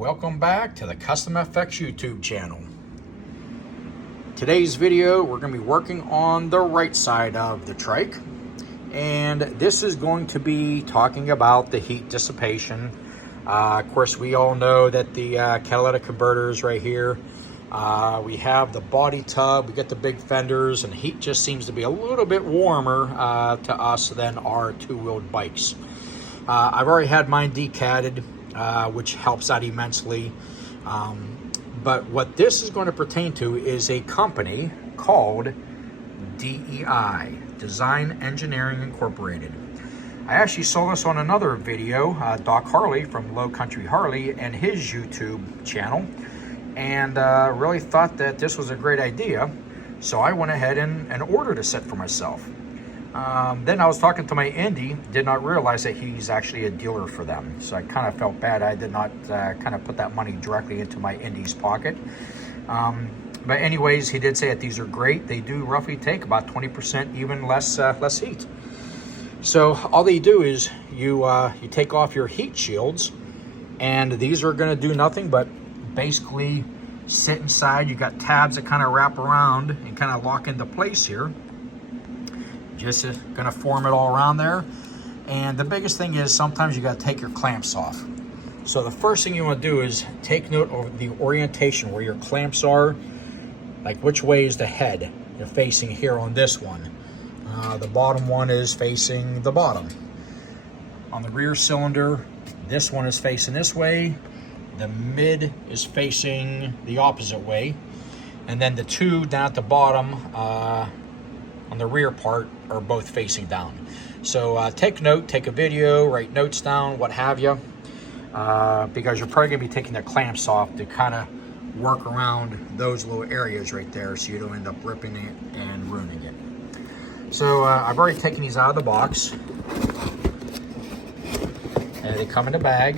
welcome back to the Custom FX YouTube channel. Today's video, we're going to be working on the right side of the trike, and this is going to be talking about the heat dissipation. Of course, we all know that the catalytic converters right here, we have the body tub, we get the big fenders, and heat just seems to be a little bit warmer to us than our two-wheeled bikes. I've already had mine decatted, which helps out immensely. But what this is going to pertain to is a company called DEI, Design Engineering Incorporated. I actually saw this on another video, Doc Harley from Low Country Harley and his YouTube channel, and really thought that this was a great idea. So I went ahead and ordered a set for myself. Then I was talking to my Indy, did not realize that he's actually a dealer for them. So I kind of felt bad. I did not kind of put that money directly into my Indy's pocket. But anyways, he did say that these are great. They do roughly take about 20% even less heat. So all they do is you take off your heat shields, and these are going to do nothing but basically sit inside. You got tabs that kind of wrap around and kind of lock into place here. Just gonna form it all around there. And the biggest thing is sometimes you gotta take your clamps off. So the first thing you wanna do is take note of the orientation where your clamps are, like which way is the head you're facing here on this one. The bottom one is facing the bottom. On the rear cylinder, this one is facing this way. The mid is facing the opposite way. And then the two down at the bottom, on the rear part, are both facing down. So take note, take a video, write notes down, what have you, because you're probably gonna be taking the clamps off to kind of work around those little areas right there so you don't end up ripping it and ruining it. So I've already taken these out of the box, and they come in a bag,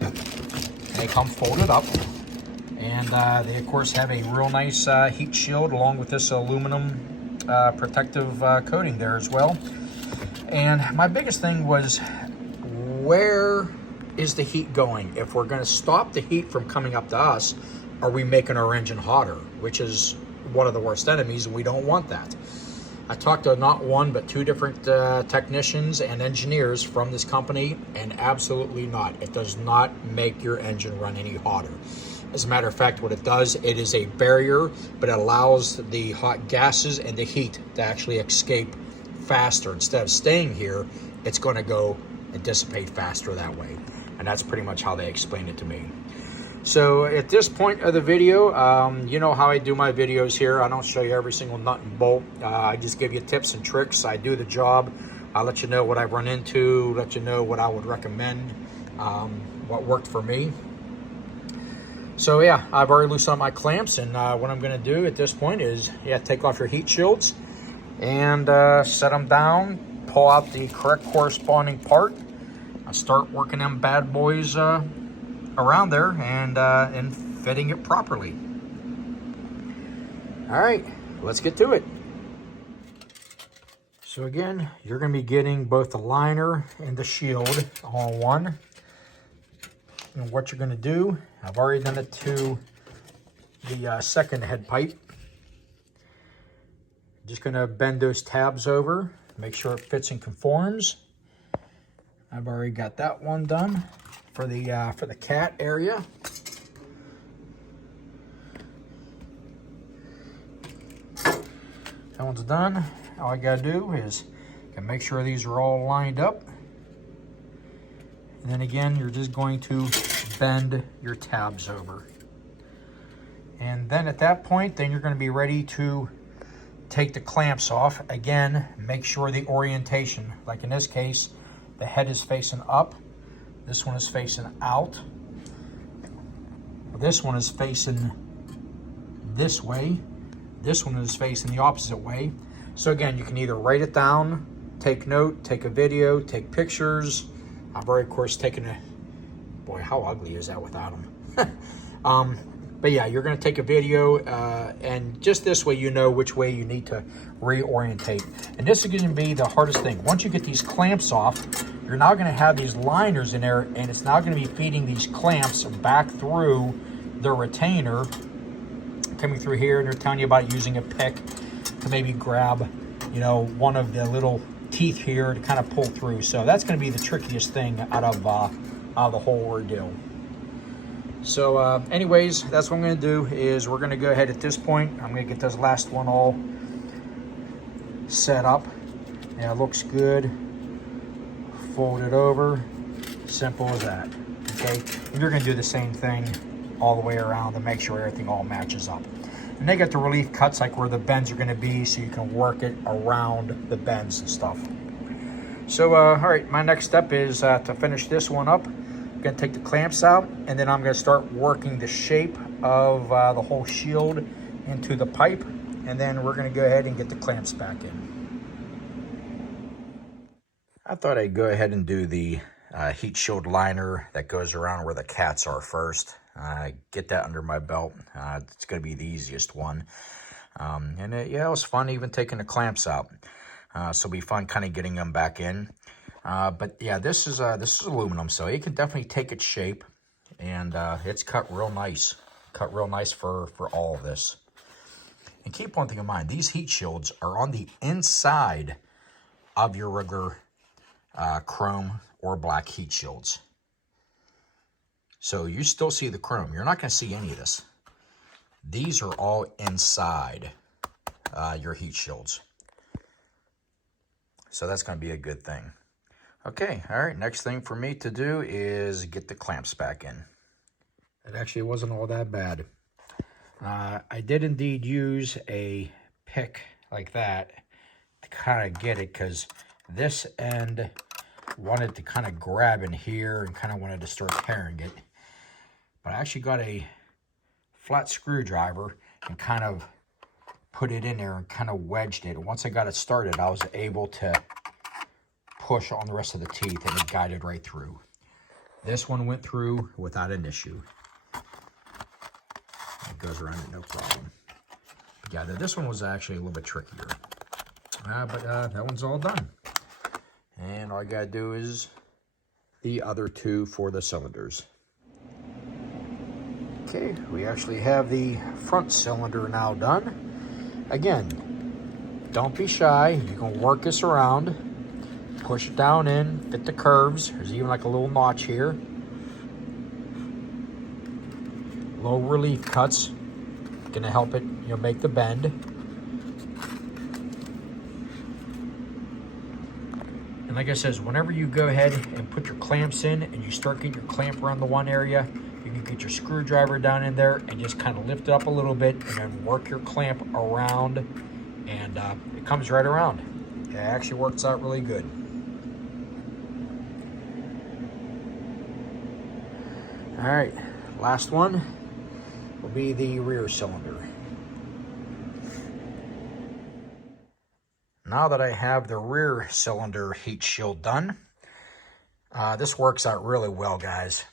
and they come folded up. And they, of course, have a real nice heat shield along with this aluminum protective coating there as well. And my biggest thing was, where is the heat going? If we're going to stop the heat from coming up to us, are we making our engine hotter? Which is one of the worst enemies, and we don't want that. I talked to not one, but two different technicians and engineers from this company, and absolutely not. It does not make your engine run any hotter. As a matter of fact, what it does, it is a barrier, but it allows the hot gases and the heat to actually escape faster. Instead of staying here, it's going to go and dissipate faster that way. And that's pretty much how they explained it to me. So at this point of the video, you know how I do my videos here. I don't show you every single nut and bolt. I just give you tips and tricks. I do the job. I'll let you know what I've run into, let you know what I would recommend, what worked for me. So yeah, I've already loosened up my clamps, and what I'm gonna do at this point is, take off your heat shields and set them down, pull out the correct corresponding part, start working them bad boys around there and fitting it properly. All right, let's get to it. So again, you're gonna be getting both the liner and the shield all in one. And what you're going to do, I've already done it to the second head pipe. Just going to bend those tabs over, make sure it fits and conforms. I've already got that one done for the cat area. That one's done. All I got to do is make sure these are all lined up. And then again, you're just going to bend your tabs over. And then at that point, then you're going to be ready to take the clamps off. Again, make sure the orientation, like in this case, the head is facing up. This one is facing out. This one is facing this way. This one is facing the opposite way. So again, you can either write it down, take note, take a video, take pictures. I've already, of course, taken a... Boy, how ugly is that without them? But yeah, you're going to take a video, and just this way you know which way you need to reorientate. And this is going to be the hardest thing. Once you get these clamps off, you're now going to have these liners in there, and it's now going to be feeding these clamps back through the retainer, coming through here, and they're telling you about using a pick to maybe grab, you know, one of the little teeth here to kind of pull through. So that's going to be the trickiest thing out of the whole ordeal. So anyways, that's what I'm going to do is we're going to go ahead at this point. I'm going to get this last one all set up. And it looks good. Fold it over. Simple as that. Okay, and you're going to do the same thing all the way around to make sure everything all matches up. And they got the relief cuts like where the bends are going to be, so you can work it around the bends and stuff. So all right, my next step is to finish this one up. I'm going to take the clamps out, and then I'm going to start working the shape of the whole shield into the pipe, and then we're going to go ahead and get the clamps back in. I thought I'd go ahead and do the heat shield liner that goes around where the cats are first. Get that under my belt. It's going to be the easiest one. Yeah, it was fun even taking the clamps out. So it'll be fun kind of getting them back in. But yeah, this is aluminum, so it can definitely take its shape, and it's cut real nice. Cut real nice for all of this. And keep one thing in mind, these heat shields are on the inside of your regular chrome or black heat shields. So you still see the chrome. You're not going to see any of this. These are all inside your heat shields. So that's going to be a good thing. Okay, all right, next thing for me to do is get the clamps back in. It actually wasn't all that bad. I did indeed use a pick like that to kind of get it, because this end wanted to kind of grab in here and kind of wanted to start tearing it. But I actually got a flat screwdriver and kind of put it in there and kind of wedged it. And once I got it started, I was able to push on the rest of the teeth, and it guided right through. This one went through without an issue. It goes around it, no problem. But yeah, this one was actually a little bit trickier. But that one's all done. And all I gotta do is the other two for the cylinders. Okay, we actually have the front cylinder now done. Again, don't be shy. You can work this around. Push it down in, fit the curves. There's even like a little notch here. Low relief cuts. Gonna help it, you know, make the bend. And like I said, whenever you go ahead and put your clamps in and you start getting your clamp around the one area, you can get your screwdriver down in there and just kind of lift it up a little bit and then work your clamp around, and it comes right around. It actually works out really good. All right, last one will be the rear cylinder. Now that I have the rear cylinder heat shield done, this works out really well, guys.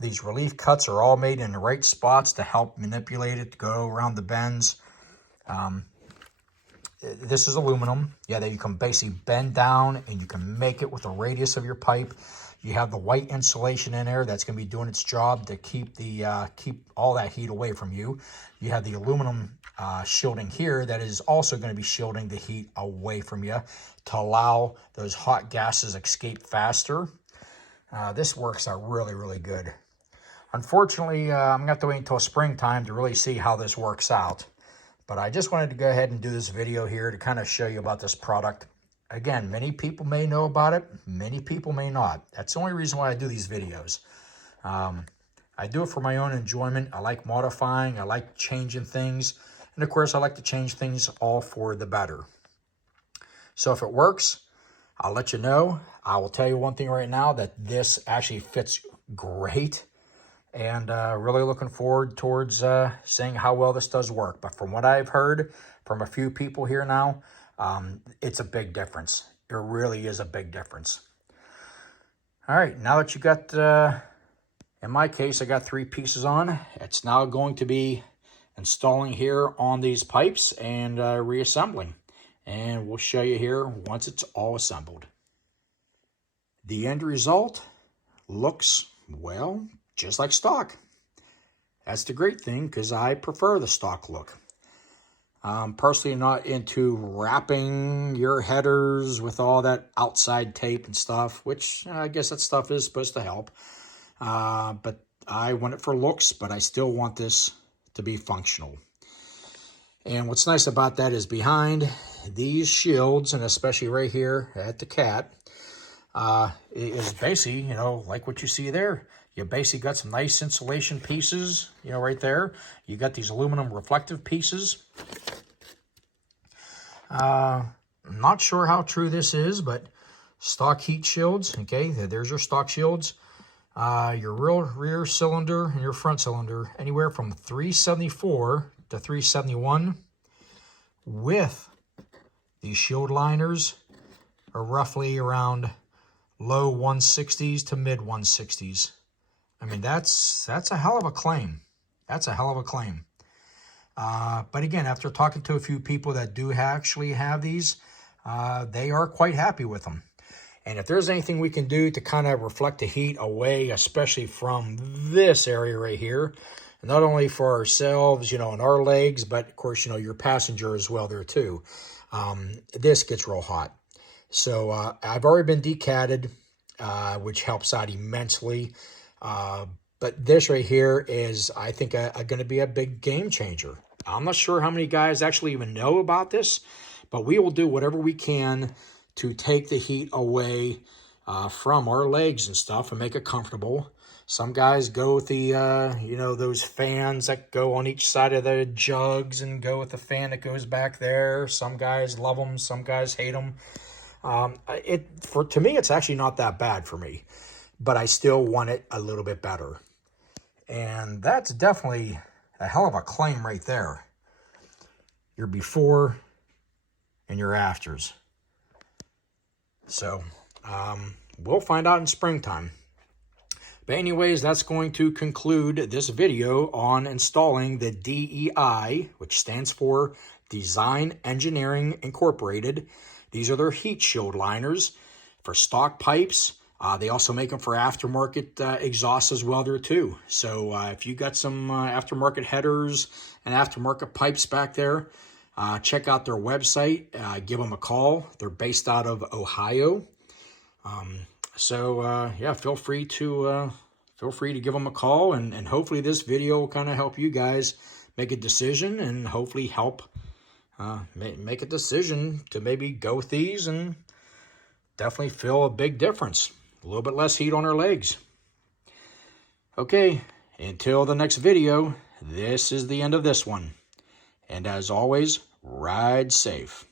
These relief cuts are all made in the right spots to help manipulate it to go around the bends. This is aluminum, yeah, that you can basically bend down, and you can make it with the radius of your pipe. You have the white insulation in there that's going to be doing its job to keep the keep all that heat away from you. You have the aluminum shielding here that is also going to be shielding the heat away from you to allow those hot gases escape faster. This works out really, really good. Unfortunately, I'm going to have to wait until springtime to really see how this works out. But I just wanted to go ahead and do this video here to kind of show you about this product. Again, many people may know about it, many people may not. That's the only reason why I do these videos. I do it for my own enjoyment. I like modifying, I like changing things. And of course, I like to change things all for the better. So if it works, I'll let you know. I will tell you one thing right now, that this actually fits great. And really looking forward towards seeing how well this does work. But from what I've heard from a few people here now, it's a big difference. It really is a big difference. All right, now that you got, in my case, I got 3 pieces on. It's now going to be installing here on these pipes and reassembling. And we'll show you here once it's all assembled. The end result looks, well, just like stock. That's the great thing, because I prefer the stock look. I'm personally not into wrapping your headers with all that outside tape and stuff, which I guess that stuff is supposed to help. But I want it for looks, but I still want this to be functional. And what's nice about that is behind these shields, and especially right here at the cat, is basically, you know, like what you see there. You basically got some nice insulation pieces, you know, right there. You got these aluminum reflective pieces. I'm not sure how true this is, but stock heat shields, okay, there's your stock shields. Your rear cylinder and your front cylinder, anywhere from 374 to 371, with these shield liners are roughly around low 160s to mid 160s. I mean, that's a hell of a claim. That's a hell of a claim. But again, after talking to a few people that do actually have these, they are quite happy with them. And if there's anything we can do to kind of reflect the heat away, especially from this area right here, not only for ourselves, you know, and our legs, but of course, you know, your passenger as well there too. This gets real hot. So I've already been decatted, which helps out immensely. But this right here is, I think, going to be a big game changer. I'm not sure how many guys actually even know about this, but we will do whatever we can to take the heat away from our legs and stuff and make it comfortable. Some guys go with the, you know, those fans that go on each side of the jugs and go with the fan that goes back there. Some guys love them. Some guys hate them. To me, it's actually not that bad for me, but I still want it a little bit better. And that's definitely a hell of a claim right there. Your before and your afters. So, we'll find out in springtime. But anyways, that's going to conclude this video on installing the DEI, which stands for Design Engineering Incorporated. These are their heat shield liners for stock pipes. They also make them for aftermarket exhausts as well there too. So if you got some aftermarket headers and aftermarket pipes back there, check out their website. Give them a call. They're based out of Ohio. Yeah, feel free to give them a call, and hopefully this video will kind of help you guys make a decision, and hopefully help make a decision to maybe go with these and definitely feel a big difference. A little bit less heat on our legs. Okay, until the next video, this is the end of this one. And as always, ride safe.